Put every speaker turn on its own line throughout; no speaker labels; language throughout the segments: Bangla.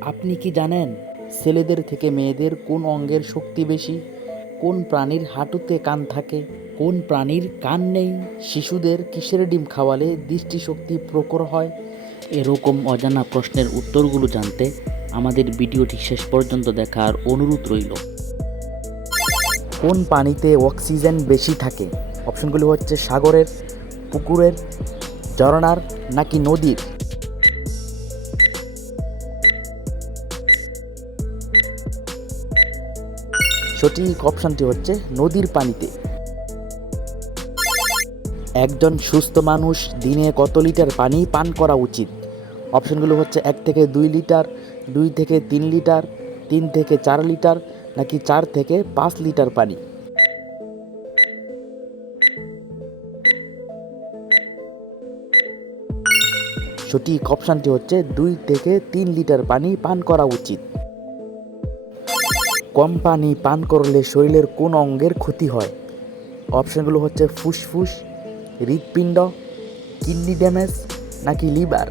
আপনি কি জানেন ছেলেদের থেকে মেয়েদের কোন অঙ্গের শক্তি বেশি? কোন প্রাণীর হাঁটুতে কান থাকে? কোন প্রাণীর কান নেই? শিশুদের কিসের ডিম খাওয়ালে দৃষ্টিশক্তি প্রখর হয়? এরকম অজানা প্রশ্নের উত্তরগুলো জানতে আমাদের ভিডিওটি শেষ পর্যন্ত দেখার অনুরোধ রইল। কোন পানিতে অক্সিজেন বেশি থাকে? অপশনগুলি হচ্ছে সাগরের, পুকুরের, ঝরনার নাকি নদীর? সঠিক অপশনটি হচ্ছে নদীর পানিতে। একজন সুস্থ মানুষ দিনে কত লিটার পানি পান করা উচিত? অপশনগুলো হচ্ছে এক থেকে দুই লিটার, দুই থেকে তিন লিটার, তিন থেকে চার লিটার, নাকি চার থেকে পাঁচ লিটার পানি? সঠিক অপশানটি হচ্ছে দুই থেকে তিন লিটার পানি পান করা উচিত। কম পানি পান করলে শরীরের কোন অঙ্গের ক্ষতি হয়? অপশানগুলো হচ্ছে ফুসফুস, হৃৎপিণ্ড, কিডনি ড্যামেজ নাকি লিভার?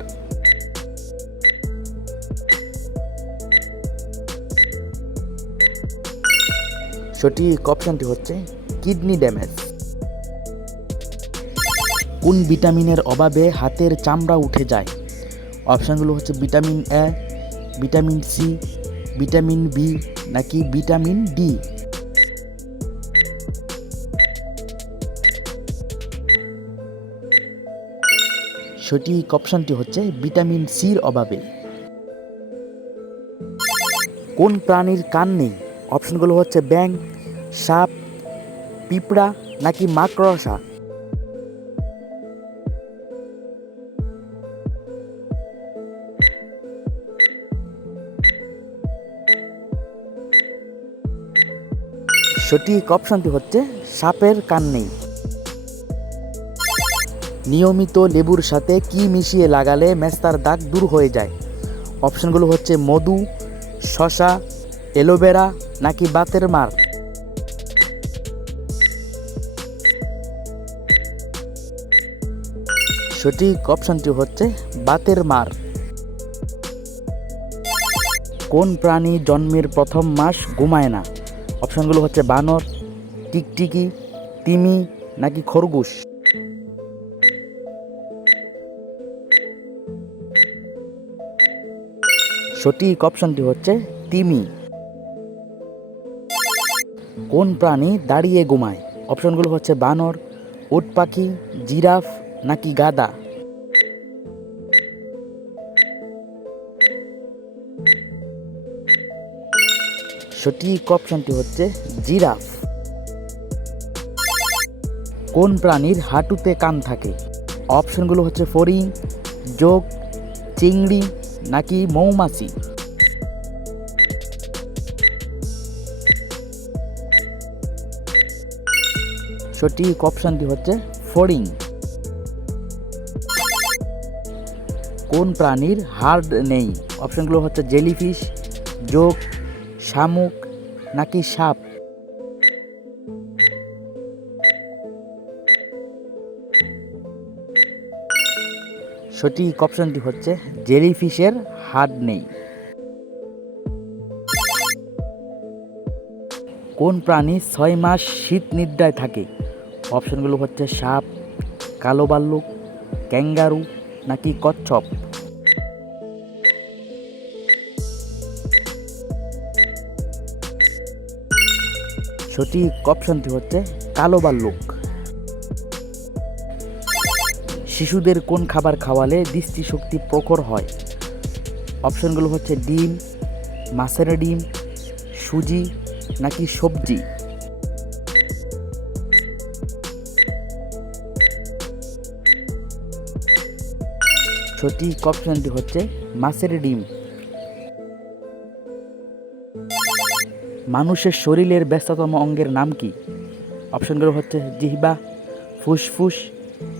সঠিক অপশনটি হচ্ছে কিডনি ড্যামেজ। কোন ভিটামিনের অভাবে হাতের চামড়া উঠে যায়? অপশানগুলো হচ্ছে vitamin A vitamin C vitamin B নাকি ভিটামিন ডি? সঠিক অপশানটি হচ্ছে ভিটামিন সির অভাবে। কোন প্রাণীর কান নেই? অপশনগুলো হচ্ছে ব্যাং সাপ, পিঁপড়া নাকি মাকড়সা? সঠিক অপশনটি হচ্ছে সাপের কান নেই। নিয়মিত লেবুর সাথে কি মিশিয়ে লাগালে মেস্তার দাগ দূর হয়ে যায়? অপশনগুলো হচ্ছে মধু, শশা অ্যালোভেরা নাকি বাতের মার? সঠিক অপশনটি হচ্ছে বাতের মার। কোন প্রাণী জন্মের প্রথম মাস ঘুমায় না? অপশনগুলো হচ্ছে বানর, টিকটিকি, তিমি, নাকি খরগোশ। সঠিক অপশনটি হচ্ছে তিমি। কোন প্রাণী দাঁড়িয়ে ঘুমায়? অপশনগুলো হচ্ছে বানর, উট পাখি, জিরাফ, নাকি গাদা? সঠিক অপশনটি হচ্ছে জিরাফ। কোন প্রাণীর হাঁটুতে কান থাকে? অপশনগুলো হচ্ছে ফড়িং যোগ চিংড়ি নাকি মৌমাছি? সঠিক অপশনটি হচ্ছে ফড়িং। কোন প্রাণীর হার্ড নেই? অপশনগুলো হচ্ছে জেলিফিশ যোগ শামুক নাকি সাপ? সঠিক অপশনটি হচ্ছে জেলিফিশের হাড় নেই। কোন প্রাণী ছয় মাস শীত নিদ্রায় থাকে? অপশনগুলো হচ্ছে সাপ, কালো ভাল্লুক ক্যাঙ্গারু নাকি কচ্ছপ? সঠিক অপশনটি হচ্ছে কালো ভাল্লুক শিশুদের কোন খাবার খাওয়ালে দৃষ্টিশক্তি প্রখর হয়? অপশনগুলো হচ্ছে ডিম, মাছের ডিম, সুজি নাকি সবজি? সঠিক অপশনটি হচ্ছে মাছের ডিম। মানুষের শরীরের ব্যস্ততম অঙ্গের নাম কি? অপশনগুলো হচ্ছে জিহ্বা, ফুসফুস,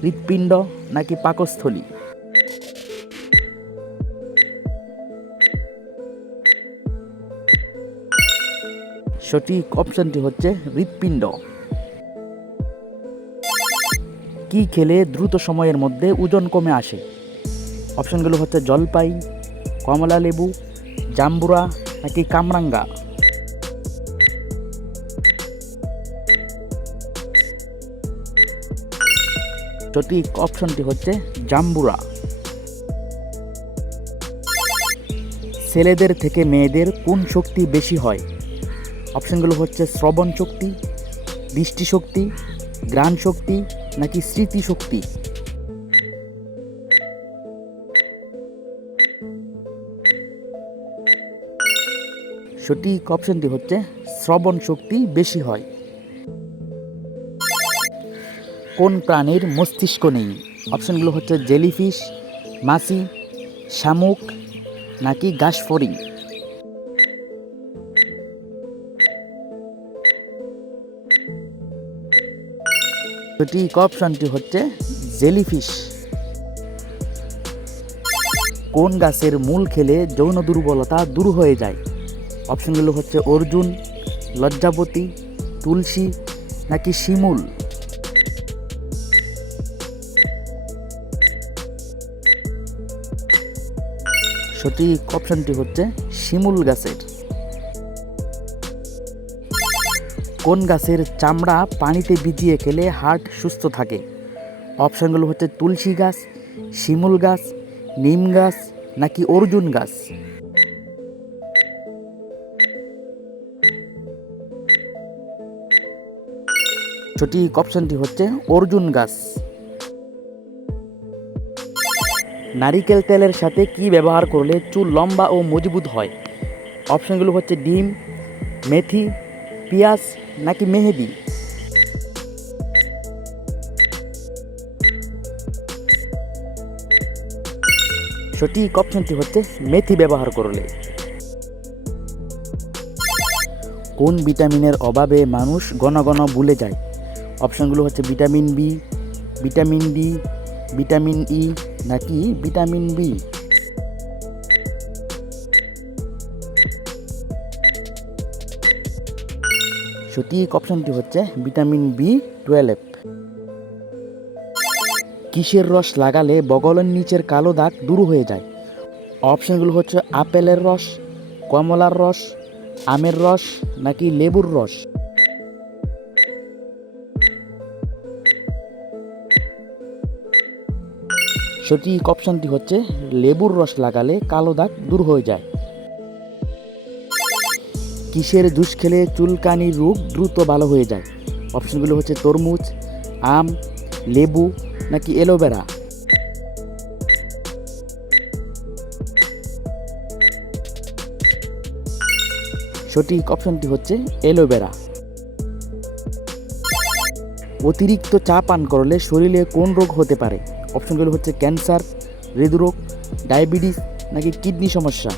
হৃৎপিণ্ড নাকি পাকস্থলী? সঠিক অপশনটি হচ্ছে হৃৎপিণ্ড। কি খেলে দ্রুত সময়ের মধ্যে ওজন কমে আসে? অপশনগুলো হচ্ছে জলপাই কমলা লেবু জাম্বুরা নাকি কামরাঙ্গা? সঠিক অপশনটি হচ্ছে জাম্বুরা। ছেলেদের থেকে মেয়েদের কোন শক্তি বেশি হয়? অপশনগুলো হচ্ছে শ্রবণ শক্তি, দৃষ্টিশক্তি, গ্রাণ শক্তি নাকি স্মৃতিশক্তি সঠিক অপশনটি হচ্ছে শ্রবণ শক্তি বেশি হয়। কোন প্রাণীর মস্তিষ্ক নেই? অপশনগুলো হচ্ছে জেলিফিশ, মাছি, শামুক, নাকি গাছফড়িং সঠিক অপশনটি হচ্ছে জেলিফিশ। কোন গাছের মূল খেলে যৌন দুর্বলতা দূর হয়ে যায়? অপশনগুলো হচ্ছে অর্জুন, লজ্জাবতী, তুলসী, নাকি শিমুল? সঠিক অপশনটি হচ্ছে শিমুল গাছের। কোন গাছের চামড়া পানিতে ভিজিয়ে খেলে হার্ট সুস্থ থাকে? অপশনগুলো হচ্ছে তুলসী গাছ, শিমুল গাছ, নিম গাছ নাকি অর্জুন গাছ? সঠিক অপশনটি হচ্ছে অর্জুন গাছ। নারিকেল তেলের সাথে কি ব্যবহার করলে চুল লম্বা ও মজবুত হয়? অপশনগুলো হচ্ছে ডিম, মেথি, পেঁয়াজ নাকি মেহেদি? সঠিক অপশনটি হচ্ছে মেথি ব্যবহার করলে। কোন ভিটামিনের অভাবে মানুষ ঘন ঘন ভুলে যায়? অপশনগুলো হচ্ছে vitamin B, vitamin D, vitamin E নাকি ভিটামিন বি? সঠিক অপশনটি হচ্ছে ভিটামিন বি টুয়েলভ। কিসের রস লাগালে বগলের নিচের কালো দাগ দূর হয়ে যায়? অপশনগুলো হচ্ছে আপেলের রস, কমলার রস, আমের রস নাকি লেবুর রস? সঠিক অপশনটি হচ্ছে, লেবুর রস লাগালে কালো দাগ দূর হয়ে যায়। কিসের জুস খেলে চুলকানির রোগ দ্রুত ভালো হয়ে যায়? অপশনগুলো হচ্ছে তরমুজ, আম, লেবু নাকি অ্যালোভেরা? সঠিক অপশনটি হচ্ছে অ্যালোভেরা। অতিরিক্ত চা পান করলে শরীরে কোন রোগ হতে পারে? অপশনগুলো হচ্ছে ক্যান্সার হৃদরোগ ডায়াবেটিস নাকি কিডনি সমস্যা।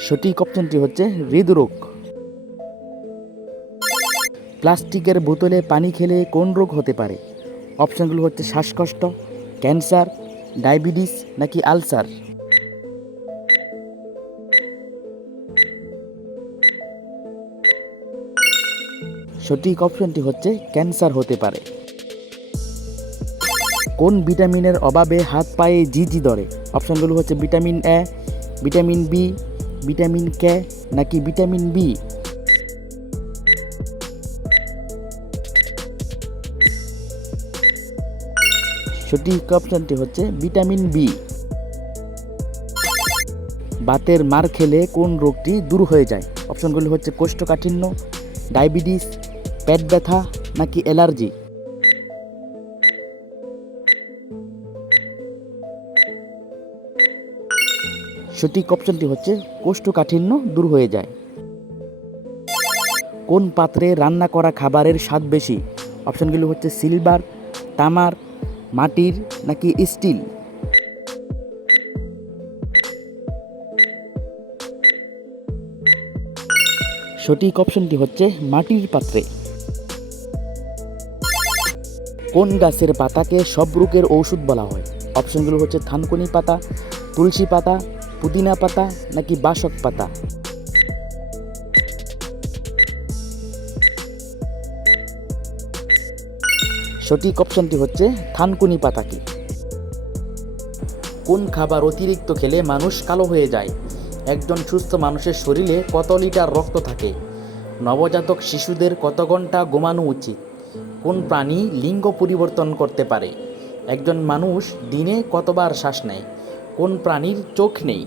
সঠিক অপশনটি হচ্ছে হৃদরোগ। প্লাস্টিকের বোতলে পানি খেলে কোন রোগ হতে পারে? অপশনগুলো হচ্ছে শ্বাসকষ্ট ক্যান্সার ডায়াবেটিস নাকি আলসার সঠিক অপশনটি হচ্ছে ক্যান্সার হতে পারে। কোন ভিটামিনের অভাবে হাত পায়ে জিজি ধরে? অপশনগুলো হচ্ছে vitamin A vitamin B vitamin K নাকি ভিটামিন বি সঠিক অপশনটি হচ্ছে ভিটামিন বি বাতের মার খেলে কোন রোগটি দূর হয়ে যায়? অপশনগুলো হচ্ছে কোষ্ঠকাঠিন্য ডায়াবেটিস পেট ব্যথা নাকি অ্যালার্জি সঠিক অপশনটি হচ্ছে কোষ্ঠকাঠিন্য দূর হয়ে যায়। কোন পাত্রে রান্না করা খাবারের স্বাদ বেশি? অপশনগুলো হচ্ছে সিলভার, তামার, মাটির নাকি স্টিল? সঠিক অপশনটি হচ্ছে মাটির পাত্রে। কোন গাছের পাতাকে সব রোগের ঔষধ বলা হয়? অপশনগুলো হচ্ছে থানকুনি পাতা, তুলসী পাতা, পুদিনা পাতা নাকি বাসক পাতা? সঠিক অপশনটি হচ্ছে থানকুনি পাতাকে। কোন খাবার অতিরিক্ত খেলে মানুষ কালো হয়ে যায়? একজন সুস্থ মানুষের শরীরে কত লিটার রক্ত থাকে? নবজাতক শিশুদের কত ঘণ্টা ঘুমানো উচিত? কোন প্রাণী লিঙ্গ পরিবর্তন করতে পারে? একজন মানুষ দিনে কতবার শ্বাস নেয়? কোন প্রাণীর চোখ নেই?